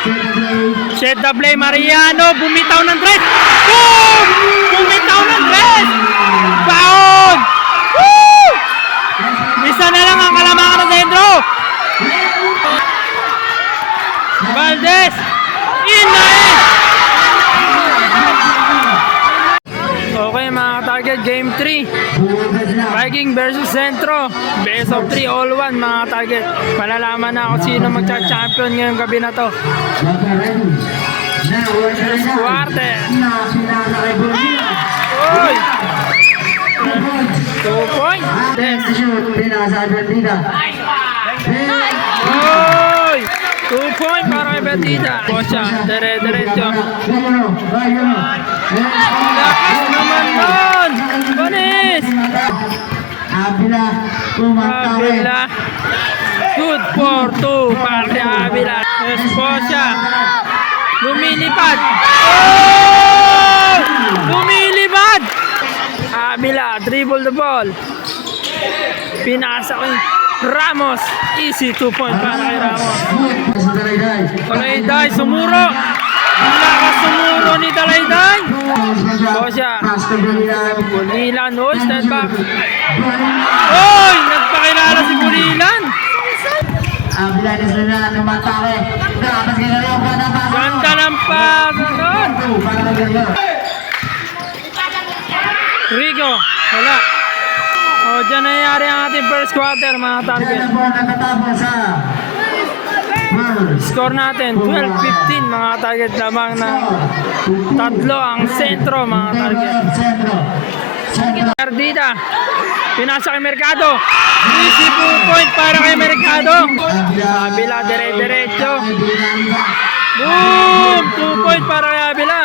Set the play, Mariano, bumitaw ng dress. Boom! Bumitaw ng dress! Baon! Woo! Isa na lang ang kalamangan ng sentro. Valdez! In the end! Okay mga target game 3. Viking versus Centro. Best of 3 all one mga target. Malalaman na kung sino magcha-champion ngayong gabi na to. Duarte. Uy! Two point. Uy! Two point para kay Betita. Kosya, dire-diretso. Lakas Avila. Good for two kay Avila. Esposya. Lumilipad. Oh! Lumilipad! Avila, dribble the ball. Pinasa ko Ramos. Easy two point para kay Ramos. Dalayday. Talayday, sumuro. Lakas sumuro ni Talayday. Kosya. Pastor Bulilan. Oh, stand back. Oy! Nagpakilala si Bulilan. Ganda ng pass. Doon. Rico, wala. O, dyan nangyayari ang ating first quarter, mga target. Yan ang buwan nakatapos sa World Score natin, 12-15, mga target lamang ng tatlo ang sentro, mga target. Perdida. Pinasa kay Mercado. Easy point para kay Mercado. Abila, dire-diretso. Boom! Two point para kay Abila.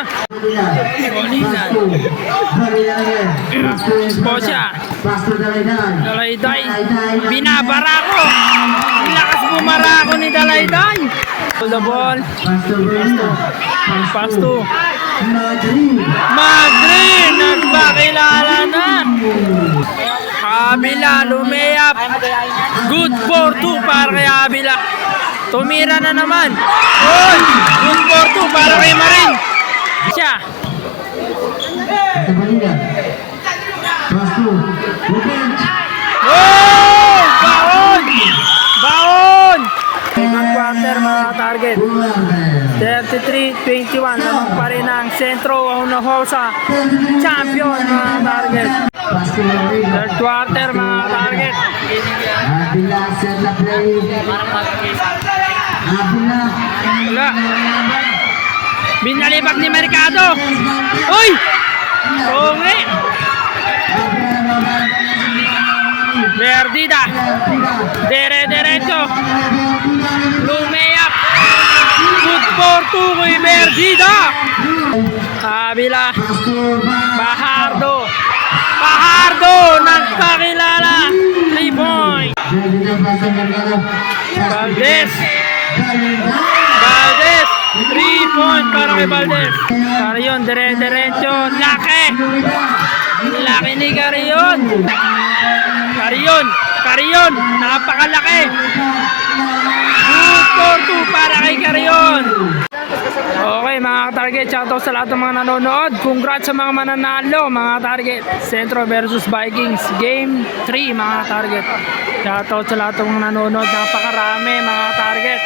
Again. Posya. Dalayday. Dalayday. Binabara ako ni Dalayday. Hold the ball. Pastor Bulilan. Pass to. Madrid. Madrid. Nagpakilala na. Abila, lumeyap. Good for two para kay Abila. Tumira na naman. Oy! Good for two para kay Marin. Siya. Sa. Pastor. Bulilan. Oh! target. 33-21 parinang centro rin ang Hosa champion mga target. Third quarter mga target. Wala. Binalibag ni Mercado. Uy! Tungi! Verdida. Dere derecho. Lumeo. 4-2 kay Merdida. Kabila. Bahardo. Bahardo nagpakilala. 3 point. Valdez. Valdez. 3 point para kay Valdez. Carion, dire-diretso. Laki. Laki ni Carion. Carion. Carion. Napakalaki. Good for two para kay Carion. Okay mga target, shoutout sa lahat ng mga nanonood. Congrats sa mga mananalo mga target. Centro versus Vikings, game 3 mga target. Shoutout sa lahat ng mga nanonood, napakarami mga target.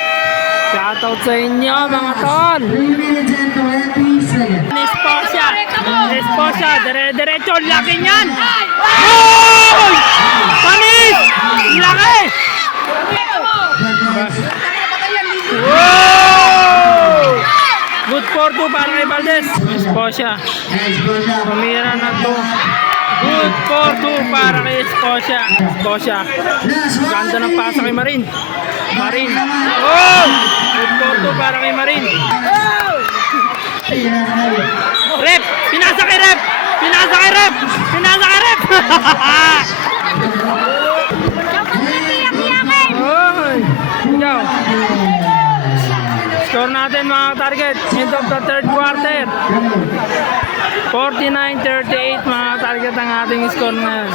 Shoutout sa inyo mga tol. Esposya, Esposya, dire-diretso, laki niyan. Goal! Panis! Laki! Wow! Good for two para kay Valdez. Esposya. Tumira na to. Good for two para kay Esposya. Esposya. Ganda ng pasa kay Marin. Marin. Oh! Good for two para kay Marin. Rep! Pinasa kay Rep! Pinasa kay Rep! Pinasa kay Rep! natin mga target. End of the third quarter. 49-38 mga target ang ating score ngayon.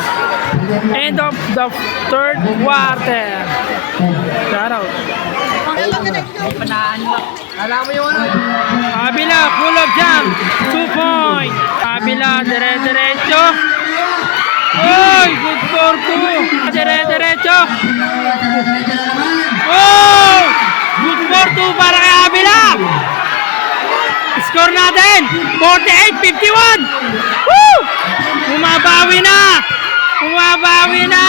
End of the third quarter. Shout out. Kabila, full of jump. Two point. Kabila, dire-diretso. Oy, good for two. Dire-diretso. Oh! Good for two para kay Kabila. Score natin, 48-51. Woo! Bumabawi na. Bumabawi na.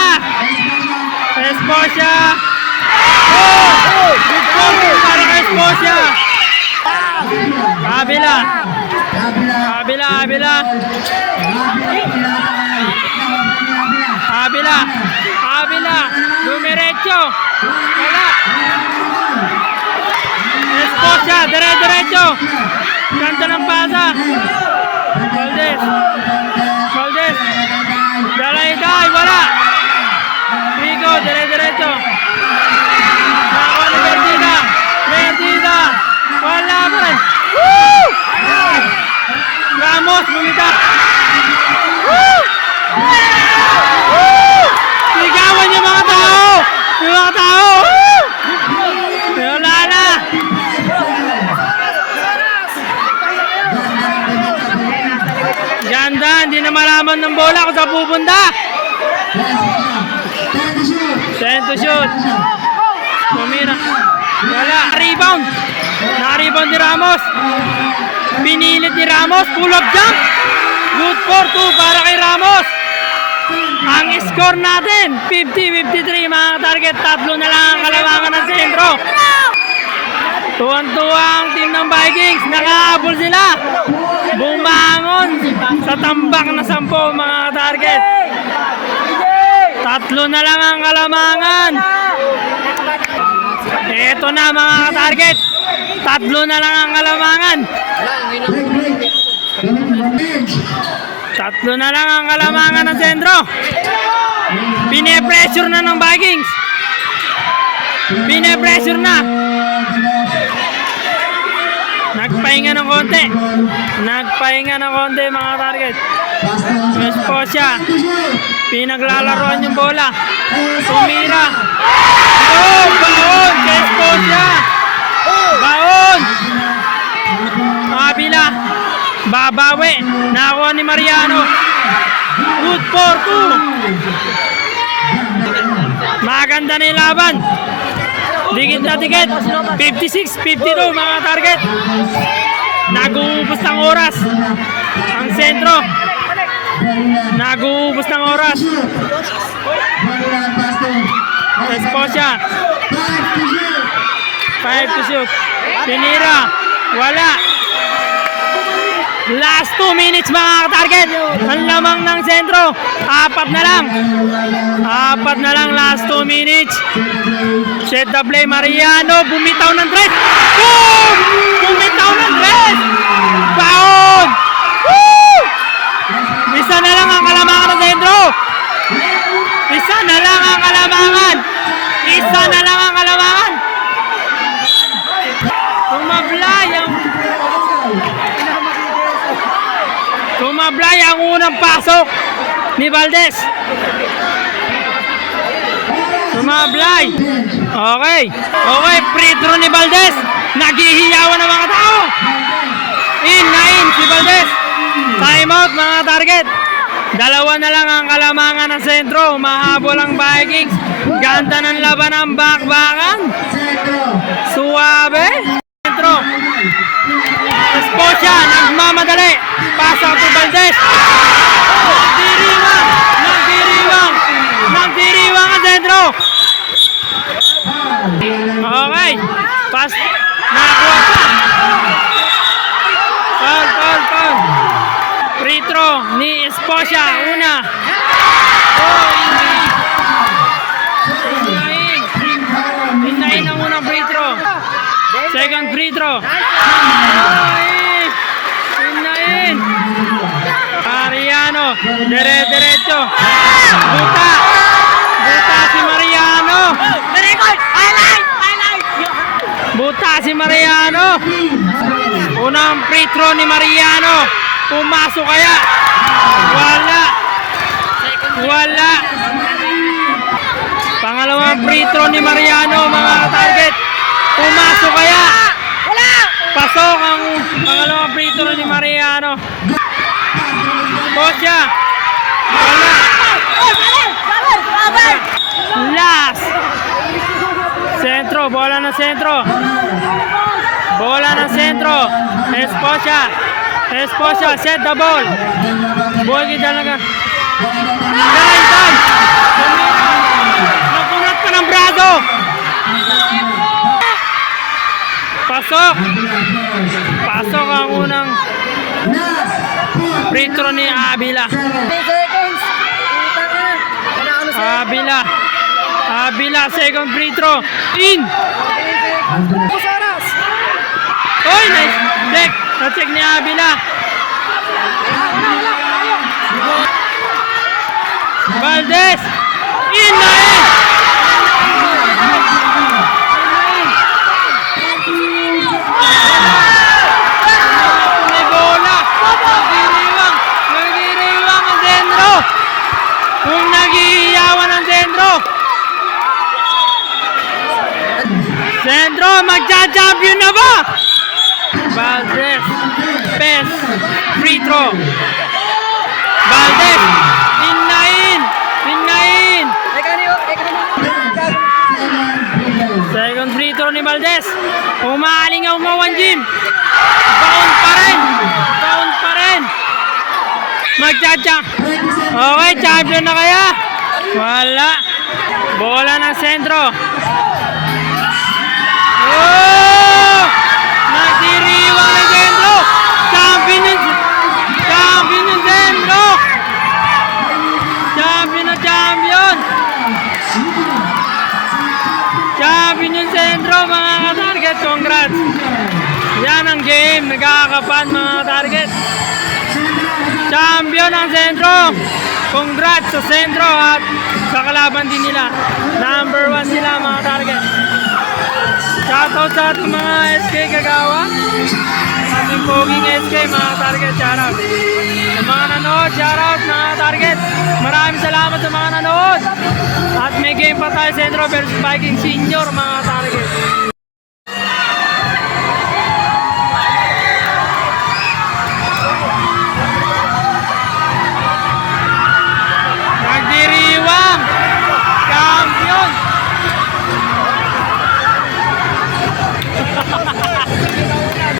Esposya. Oh! Good two para kay Esposya. Kabila. Kabila, kabila. Kabila. Kabila. Dumiretso. Wala. Esposya, dire-diretso. Ganda ng pasa. Valdez. Valdez. Dalay-day, wala. Rico, dire-diretso. Nakawa ni Verdida. Verdida. Wala pa rin. Woo! Ramos, bumita. Woo! Woo! Sigawan yung mga tao. Yung mga tao. Woo! Wala na. Ganda, hindi na malaman ng bola kung saan pupunta. Send to shoot. Tumira. Wala. Rebound. Na-rebound ni Ramos. Pinilit ni Ramos. Pull up jump. Good for two para kay Ramos. Ang score natin, 50-53 mga target. Tatlo na lang ang kalamangan ng sentro. Tuwan-tuwa ang team ng Vikings. Nakahabol sila. Sa tambak na sampo mga target. Tatlo na lang ang kalamangan. Ito na mga target. Tatlo na lang ang kalamangan. Tatlo na lang ang kalamangan ng sentro. Pine-pressure na ng Vikings. Pine-pressure na. Nagpahinga ng konti. Nagpahinga ng konti mga target. Esposya. Pinaglalaroan yung bola. Tumira. Oh, baon! Kay Esposya. Baon! Kabila. Babawi. Nakuha ni Mariano. Good for two. Maganda na yung laban. Dikit na dikit. 56-52 mga target. Nag-uubos ng oras. Ang sentro. Nag-uubos ng oras. Esposya. 5 to shoot. Pinira. Wala. Last 2 minutes mga target. Ang lamang ng sentro. Apat na lang. Apat na lang last 2 minutes. Set the play Mariano. Bumitaw ng tres. Boom! Bumitaw ng tres. Baon! Woo! Isa na lang ang kalamangan ng sentro. Isa na lang ang kalamangan. Isa na lang ang kalamangan. Tumablay ang Tumablay ang unang pasok ni Valdez. Tumablay. Okay. Okay, free throw ni Valdez. Naghihiyawan ng mga tao. In na in si Valdez. Time out mga target. Dalawa na lang ang kalamangan ng sentro. Mahabol ang Vikings. Ganda ng laban ng bakbakan. Suwabe. Sentro. Esposya, nagmamadali. Pasa to Valdez. Nagdiriwang. Nagdiriwang. Nagdiriwang ang sentro. Okay. Pas. Nakakuha pa. Foul, foul, foul. Free throw ni Esposya. Una. Oh, free throw. Second free throw. Hinahin. Mariano. Dire-diretso. Buta. Buta si Mariano. Buta si Mariano. Unang free throw ni Mariano. Pumasok kaya? Wala. Wala. Pangalawang free throw ni Mariano mga target. Pumasok kaya? Wala! Pasok ang pangalawang free throw ni Mariano. Kosya. Wala. Last. Sentro, bola ng sentro. Bola ng sentro. Esposya. Esposya, set the ball. Bogi talaga. Nakunat pa ng braso. Pasok. Pasok ang unang free throw ni Abila. Abila. Abila, second free throw. In. Oy, nice. Check. Na-check ni Abila. Valdez. In na in. May bola. Nagdiriwang. Nagdiriwang ang dentro. Kung nagiiyawan ang dentro. Dentro, magja-champion na ba? Valdez. Best free throw. Valdez. In na in. In na in. Second free throw ni Valdez. Umaaling ang umawan Jim. Bound pa rin. Bound pa rin. Magcha-champ. Okay, champion na kaya? Wala. Bola ng sentro. Oh! Nagdiriwang ng sentro. Champion yung champion yung sentro. Champion na champion. Champion sentro mga ka-target. Congrats. Yan ang game. Nagkakapan mga target. Champion ang sentro. Congrats sa sentro at sa kalaban din nila. Number one sila mga target. Shoutout sa ating mga SK Kagawa. Ating poging SK mga target. Shoutout. Sa mga nanood, shoutout mga target. Maraming salamat sa mga nanood. At may game pa tayo Sentro versus Viking Senior mga